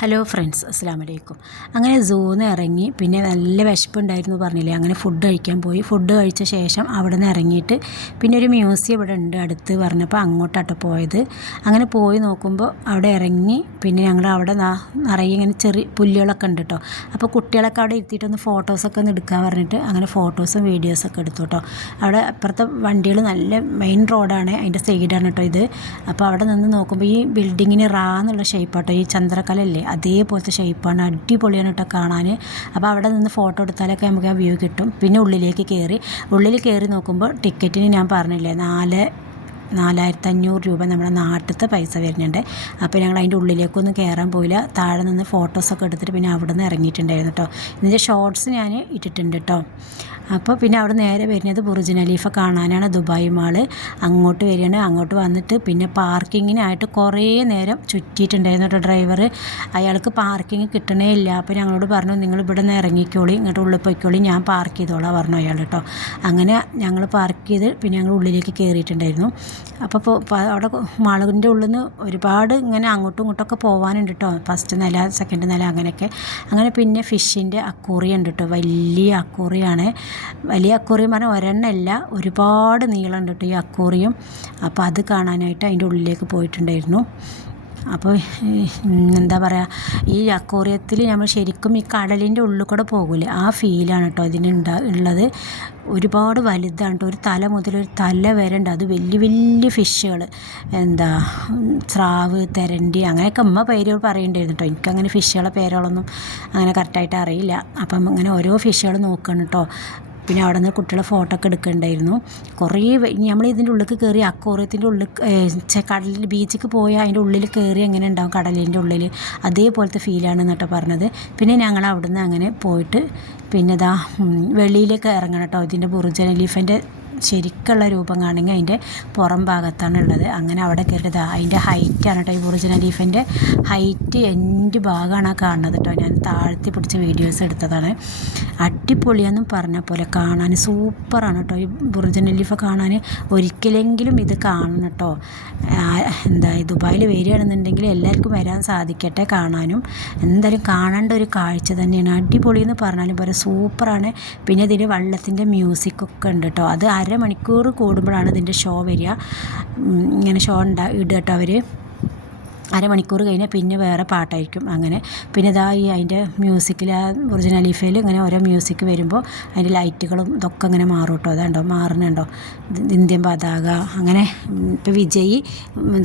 Hello friends, അസ്സലാമു അലൈക്കും. അങ്ങനെ സൂന്ന് ഇറങ്ങി, പിന്നെ നല്ല വിശപ്പുണ്ടായിരുന്നു പറഞ്ഞില്ലേ, അങ്ങനെ ഫുഡ് കഴിക്കാൻ പോയി. ഫുഡ് കഴിച്ച ശേഷം അവിടെ നിന്ന് ഇറങ്ങിയിട്ട് പിന്നെ ഒരു മ്യൂസിയം ഇവിടെ ഉണ്ട് അടുത്ത് പറഞ്ഞപ്പോൾ അങ്ങോട്ടാട്ടോ പോയത്. അങ്ങനെ പോയി നോക്കുമ്പോൾ അവിടെ ഇറങ്ങി പിന്നെ ഞങ്ങൾ അവിടെ നിറയെ ഇങ്ങനെ ചെറിയ പുല്ലുകളൊക്കെ ഉണ്ട് കേട്ടോ. അപ്പോൾ കുട്ടികളൊക്കെ അവിടെ ഇരുത്തിയിട്ടൊന്ന് ഫോട്ടോസൊക്കെ ഒന്ന് എടുക്കാൻ പറഞ്ഞിട്ട് അങ്ങനെ ഫോട്ടോസും വീഡിയോസൊക്കെ എടുത്തു കേട്ടോ. അവിടെ അപ്പുറത്തെ വണ്ടികൾ നല്ല മെയിൻ റോഡാണ്, അതിൻ്റെ സൈഡാണ് കേട്ടോ ഇത്. അപ്പോൾ അവിടെ നിന്ന് നോക്കുമ്പോൾ ഈ ബിൽഡിങ്ങിന് എന്നുള്ള ഷേപ്പാട്ടോ, ഈ ചന്ദ്രക്കലല്ലേ അതേപോലത്തെ ഷേപ്പാണ്, അടിപൊളിയാണ് കേട്ടോ കാണാൻ. അപ്പോൾ അവിടെ നിന്ന് ഫോട്ടോ എടുത്താലൊക്കെ നമുക്ക് ആ വ്യൂ കിട്ടും. പിന്നെ ഉള്ളിൽ കയറി നോക്കുമ്പോൾ ടിക്കറ്റിന് ഞാൻ പറഞ്ഞില്ലേ 4,500 രൂപ നമ്മുടെ നാട്ടിലത്തെ പൈസ വരുന്നുണ്ട്. അപ്പോൾ ഞങ്ങൾ അതിൻ്റെ ഉള്ളിലേക്കൊന്നും കയറാൻ പോയില്ല, താഴെ നിന്ന് ഫോട്ടോസൊക്കെ എടുത്തിട്ട് പിന്നെ അവിടെ നിന്ന് ഇറങ്ങിയിട്ടുണ്ടായിരുന്നു കേട്ടോ. ഇതിൻ്റെ ഷോർട്സ് ഞാൻ ഇട്ടിട്ടുണ്ട് കേട്ടോ. അപ്പോൾ പിന്നെ അവിടെ നേരെ വരുന്നത് ബുർജ് ഖലീഫ കാണാനാണ്, ദുബായ് മാള്. അങ്ങോട്ട് വരികയാണ്. അങ്ങോട്ട് വന്നിട്ട് പിന്നെ പാർക്കിങ്ങിനായിട്ട് കുറേ നേരം ചുറ്റിയിട്ടുണ്ടായിരുന്നു കേട്ടോ ഡ്രൈവർ. അയാൾക്ക് പാർക്കിങ് കിട്ടണേ ഇല്ല. അപ്പോൾ ഞങ്ങളോട് പറഞ്ഞു, നിങ്ങൾ ഇവിടെ നിന്ന് ഇറങ്ങിക്കോളി, ഇങ്ങോട്ട് ഉള്ളിൽ പോയിക്കോളി, ഞാൻ പാർക്ക് ചെയ്തോളാം പറഞ്ഞു അയാൾ കേട്ടോ. അങ്ങനെ ഞങ്ങൾ പാർക്ക് ചെയ്ത് പിന്നെ ഞങ്ങൾ ഉള്ളിലേക്ക് കയറിയിട്ടുണ്ടായിരുന്നു. അപ്പോൾ അവിടെ മാളിൻ്റെ ഉള്ളിൽ നിന്ന് ഒരുപാട് ഇങ്ങനെ അങ്ങോട്ടും ഇങ്ങോട്ടൊക്കെ പോകാനുണ്ട് കേട്ടോ. ഫസ്റ്റ് നില, സെക്കൻഡ് നില അങ്ങനെയൊക്കെ. അങ്ങനെ പിന്നെ ഫിഷിൻ്റെ അക്വേറിയം ഉണ്ട് കേട്ടോ. വലിയ അക്വേറിയമാണ്. വലിയ അക്വേറിയം പറഞ്ഞാൽ ഒരെണ്ണമല്ല, ഒരുപാട് നീളമുണ്ട് കേട്ടോ ഈ അക്വേറിയം. അപ്പോൾ അത് കാണാനായിട്ട് അതിൻ്റെ ഉള്ളിലേക്ക് പോയിട്ടുണ്ടായിരുന്നു. അപ്പോൾ എന്താ പറയുക, ഈ അക്വേറിയത്തിൽ നമ്മൾ ശരിക്കും ഈ കടലിൻ്റെ ഉള്ളിൽ കൂടെ പോകില്ലേ, ആ ഫീലാണ് കേട്ടോ ഉള്ളത്. ഒരുപാട് വലുതാണ് കേട്ടോ, ഒരു തല മുതൽ ഒരു തല വരെ ഉണ്ട്. അത് വലിയ വലിയ ഫിഷുകൾ, എന്താ സ്രാവ്, തെരണ്ടി അങ്ങനെയൊക്കെ അമ്മ പേരുകൾ പറയുന്നുണ്ടായിരുന്നു കേട്ടോ. എനിക്കങ്ങനെ ഫിഷുകളെ പേരുകളൊന്നും അങ്ങനെ കറക്റ്റായിട്ട് അറിയില്ല. അപ്പം അങ്ങനെ ഓരോ ഫിഷുകൾ നോക്കണം കേട്ടോ. പിന്നെ അവിടെ നിന്ന് കുട്ടികളെ ഫോട്ടോ ഒക്കെ എടുക്കുന്നുണ്ടായിരുന്നു. കുറേ നമ്മൾ ഇതിൻ്റെ ഉള്ളിൽ കയറി അക്വേറിയത്തിൻ്റെ ഉള്ളിൽ കടലിൽ ബീച്ചിൽ പോയാൽ അതിൻ്റെ ഉള്ളിൽ കയറി എങ്ങനെ ഉണ്ടാവും കടലിൻ്റെ ഉള്ളിൽ, അതേപോലത്തെ ഫീലാണ് എന്നിട്ടോ പറഞ്ഞത്. പിന്നെ ഞങ്ങൾ അവിടെ നിന്ന് അങ്ങനെ പോയിട്ട് പിന്നെ വെളിയിലേക്ക് ഇറങ്ങണം കേട്ടോ. ഇതിൻ്റെ ബുർജ് ഖലീഫൻ്റെ ശരിക്കുള്ള രൂപം കാണുമെങ്കിൽ അതിൻ്റെ പുറം ഭാഗത്താണ് ഉള്ളത്. അങ്ങനെ അവിടെ കയറിയത് അതിൻ്റെ ഹൈറ്റാണ് കേട്ടോ. ഈ ബുർജ് ഖലീഫൻ്റെ ഹൈറ്റ് എൻ്റെ ഭാഗമാണ് കാണുന്നത് കേട്ടോ. ഞാൻ താഴ്ത്തി പിടിച്ച വീഡിയോസ് എടുത്തതാണ്. അടിപൊളിയാന്നും പറഞ്ഞ പോലെ കാണാൻ സൂപ്പറാണ് കേട്ടോ. ഈ ബുർജ് ഖലീഫ കാണാൻ ഒരിക്കലെങ്കിലും ഇത് കാണണം കേട്ടോ. എന്താ ദുബായിൽ വരികയാണെന്നുണ്ടെങ്കിൽ എല്ലാവർക്കും വരാൻ സാധിക്കട്ടെ കാണാനും. എന്തായാലും കാണേണ്ട ഒരു കാഴ്ച തന്നെയാണ്. അടിപൊളി എന്ന് പറഞ്ഞാലും പോലെ സൂപ്പറാണ്. പിന്നെ ഇതിൽ വെള്ളത്തിൻ്റെ മ്യൂസിക്കൊക്കെ ഉണ്ട് കേട്ടോ. അത് അരമണിക്കൂർ കൂടുമ്പോഴാണ് ഇതിൻ്റെ ഷോ വരിക. ഇങ്ങനെ ഷോ ഇടുക കേട്ടോ അവർ. അരമണിക്കൂർ കഴിഞ്ഞാൽ പിന്നെ വേറെ പാട്ടായിരിക്കും. അങ്ങനെ പിന്നെ ഈ അതിൻ്റെ മ്യൂസിക്കിൽ ആ ബുർജ് ഖലീഫയിൽ ഇങ്ങനെ ഓരോ മ്യൂസിക് വരുമ്പോൾ അതിൻ്റെ ലൈറ്റുകളും ഇതൊക്കെ ഇങ്ങനെ മാറും കേട്ടോ. അതുണ്ടോ മാറുന്നുണ്ടോ, ഇന്ത്യൻ പതാക അങ്ങനെ. ഇപ്പോൾ വിജയ്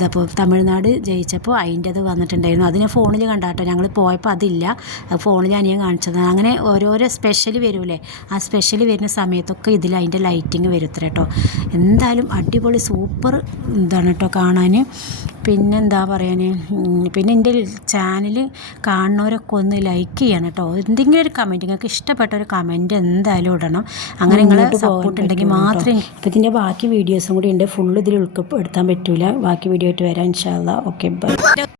ഇപ്പോൾ തമിഴ്നാട് ജയിച്ചപ്പോൾ അതിൻ്റെത് വന്നിട്ടുണ്ടായിരുന്നു. അതിന് ഫോണിൽ കണ്ടാട്ടോ, ഞങ്ങൾ പോയപ്പോൾ അതില്ല, ഫോണിൽ അനിയൻ കാണിച്ചതാണ്. അങ്ങനെ ഓരോരോ സ്പെഷ്യൽ വരൂലേ, ആ സ്പെഷ്യൽ വരുന്ന സമയത്തൊക്കെ ഇതിൽ അതിൻ്റെ ലൈറ്റിങ് വരുത്തര കേട്ടോ. എന്തായാലും അടിപൊളി സൂപ്പർ ഇതാണ് കേട്ടോ കാണാൻ. പിന്നെന്താ പറയാൻ, പിന്നെ എൻ്റെ ചാനൽ കാണുന്നവരൊക്കെ ഒന്ന് ലൈക്ക് ചെയ്യണം കേട്ടോ. എന്തെങ്കിലും ഒരു കമൻറ്റ്, നിങ്ങൾക്ക് ഇഷ്ടപ്പെട്ട ഒരു കമൻറ്റ് എന്തായാലും ഇടണം. അങ്ങനെ നിങ്ങൾ സപ്പോർട്ട് ഉണ്ടെങ്കിൽ മാത്രമേ. അപ്പോൾ ഇതിൻ്റെ ബാക്കി വീഡിയോസും കൂടി ഉണ്ട്, ഫുള്ള് ഇതിൽ ഉൾപ്പെടുത്താൻ പറ്റില്ല. ബാക്കി വീഡിയോ ആയിട്ട് വരാം ഇൻഷാ അല്ലാഹ്. Okay, by.